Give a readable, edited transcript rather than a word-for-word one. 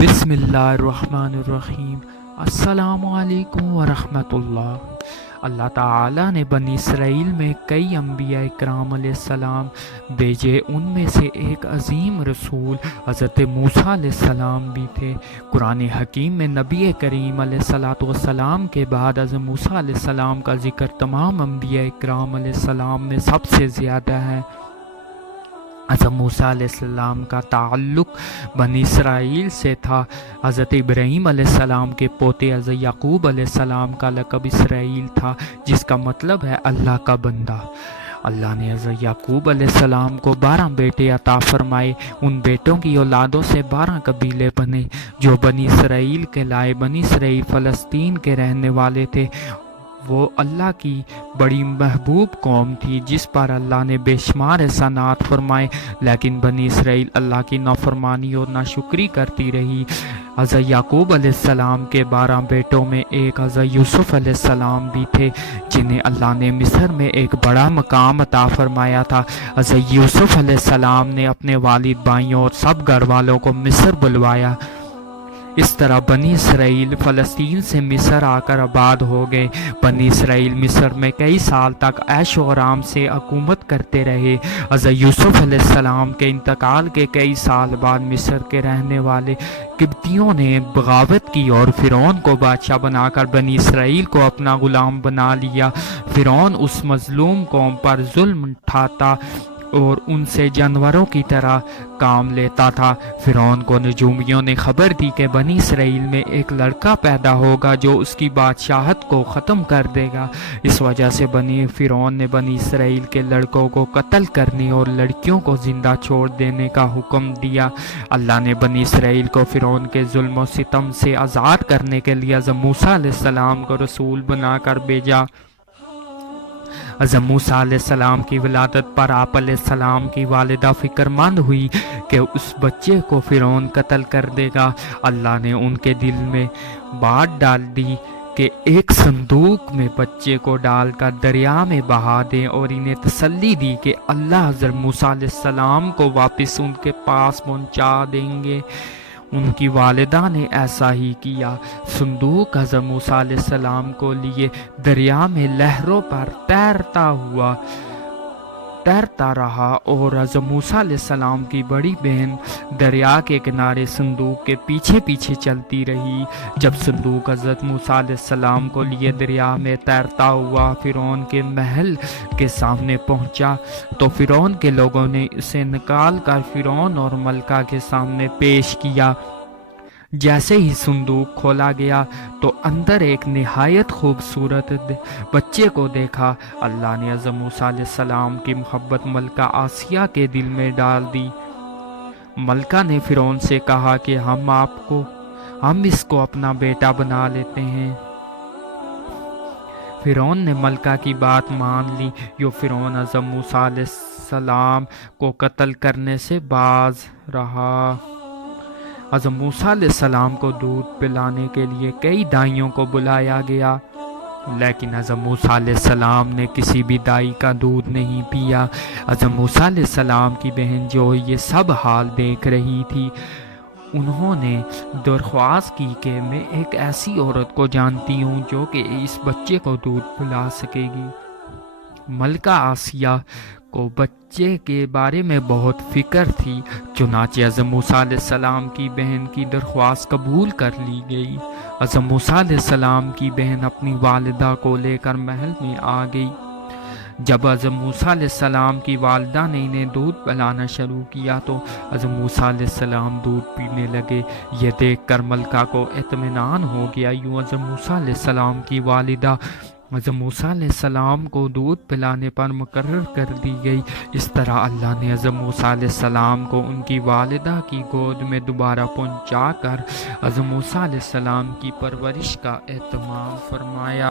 بسم اللہ الرحمن الرحیم۔ السلام علیکم ورحمۃ اللہ۔ اللہ تعالیٰ نے بنی اسرائیل میں کئی انبیاء اکرام علیہ السلام بھیجے، ان میں سے ایک عظیم رسول حضرت موسیٰ علیہ السلام بھی تھے۔ قرآن حکیم میں نبی کریم علیہ السلام کے بعد حضرت موسیٰ علیہ السلام کا ذکر تمام انبیاء اکرام علیہ السلام میں سب سے زیادہ ہے۔ حضرت موسیٰ علیہ السلام کا تعلق بنی اسرائیل سے تھا۔ حضرت ابراہیم علیہ السلام کے پوتے حضرت یعقوب علیہ السلام کا لقب اسرائیل تھا، جس کا مطلب ہے اللہ کا بندہ۔ اللہ نے حضرت یعقوب علیہ السلام کو 12 بیٹے عطا فرمائے۔ ان بیٹوں کی اولادوں سے 12 قبیلے بنے جو بنی اسرائیل کہلائے۔ بنی اسرائیل فلسطین کے رہنے والے تھے۔ وہ اللہ کی بڑی محبوب قوم تھی جس پر اللہ نے بے شمار احسانات فرمائے، لیکن بنی اسرائیل اللہ کی نافرمانی اور ناشکری کرتی رہی۔ حضرت یعقوب علیہ السلام کے 12 بیٹوں میں ایک حضرت یوسف علیہ السلام بھی تھے، جنہیں اللہ نے مصر میں ایک بڑا مقام عطا فرمایا تھا۔ حضرت یوسف علیہ السلام نے اپنے والد، بھائیوں اور سب گھر والوں کو مصر بلوایا۔ اس طرح بنی اسرائیل فلسطین سے مصر آ کر آباد ہو گئے۔ بنی اسرائیل مصر میں کئی سال تک عیش و آرام سے حکومت کرتے رہے۔ حضرت یوسف علیہ السلام کے انتقال کے کئی سال بعد مصر کے رہنے والے قبطیوں نے بغاوت کی اور فرعون کو بادشاہ بنا کر بنی اسرائیل کو اپنا غلام بنا لیا۔ فرعون اس مظلوم قوم پر ظلم اٹھاتا اور ان سے جانوروں کی طرح کام لیتا تھا۔ فرعون کو نجومیوں نے خبر دی کہ بنی اسرائیل میں ایک لڑکا پیدا ہوگا جو اس کی بادشاہت کو ختم کر دے گا۔ اس وجہ سے فرعون نے بنی اسرائیل کے لڑکوں کو قتل کرنے اور لڑکیوں کو زندہ چھوڑ دینے کا حکم دیا۔ اللہ نے بنی اسرائیل کو فرعون کے ظلم و ستم سے آزاد کرنے کے لیے حضرت موسیٰ علیہ السلام کو رسول بنا کر بھیجا۔ حضرت موسیٰ علیہ السلام کی ولادت پر آپ علیہ السلام کی والدہ فکر مند ہوئی کہ اس بچے کو فرعون قتل کر دے گا۔ اللہ نے ان کے دل میں بات ڈال دی کہ ایک صندوق میں بچے کو ڈال کر دریا میں بہا دیں، اور انہیں تسلی دی کہ اللہ حضرت موسیٰ علیہ السلام کو واپس ان کے پاس پہنچا دیں گے۔ ان کی والدہ نے ایسا ہی کیا۔ صندوق حضرت موسیٰ علیہ السلام کو لیے دریا میں لہروں پر تیرتا رہا، اور حضرت موسیٰ علیہ السلام کی بڑی بہن دریا کے کنارے صندوق کے پیچھے پیچھے چلتی رہی۔ جب صندوق حضرت موسیٰ علیہ السلام کو لیے دریا میں تیرتا ہوا فرعون کے محل کے سامنے پہنچا تو فرعون کے لوگوں نے اسے نکال کر فرعون اور ملکہ کے سامنے پیش کیا۔ جیسے ہی صندوق کھولا گیا تو اندر ایک نہایت خوبصورت بچے کو دیکھا۔ اللہ نے حضرت موسیٰ علیہ السلام کی محبت ملکہ آسیہ کے دل میں ڈال دی۔ ملکہ نے فرعون سے کہا کہ ہم اس کو اپنا بیٹا بنا لیتے ہیں۔ فرعون نے ملکہ کی بات مان لی۔ فرعون حضرت موسیٰ علیہ السلام کو قتل کرنے سے باز رہا۔ حضرت موسیٰ علیہ السلام کو دودھ پلانے کے لیے کئی دائیوں کو بلایا گیا، لیکن حضرت موسیٰ علیہ السلام نے کسی بھی دائی کا دودھ نہیں پیا۔ حضرت موسیٰ علیہ السلام کی بہن جو یہ سب حال دیکھ رہی تھی، انہوں نے درخواست کی کہ میں ایک ایسی عورت کو جانتی ہوں جو کہ اس بچے کو دودھ پلا سکے گی۔ ملکہ آسیہ کو بچے کے بارے میں بہت فکر تھی، چنانچہ حضرت موسیٰ علیہ السلام کی بہن کی درخواست قبول کر لی گئی۔ حضرت موسیٰ علیہ السلام کی بہن اپنی والدہ کو لے کر محل میں آ گئی۔ جب حضرت موسیٰ علیہ السلام کی والدہ نے انہیں دودھ پلانا شروع کیا تو حضرت موسیٰ علیہ السلام دودھ پینے لگے۔ یہ دیکھ کر ملکہ کو اطمینان ہو گیا۔ حضرت موسیٰ علیہ السلام کی والدہ حضرت موسیٰ علیہ السلام کو دودھ پلانے پر مقرر کر دی گئی۔ اس طرح اللہ نے حضرت موسیٰ علیہ السلام کو ان کی والدہ کی گود میں دوبارہ پہنچا کر حضرت موسیٰ علیہ السلام کی پرورش کا اہتمام فرمایا۔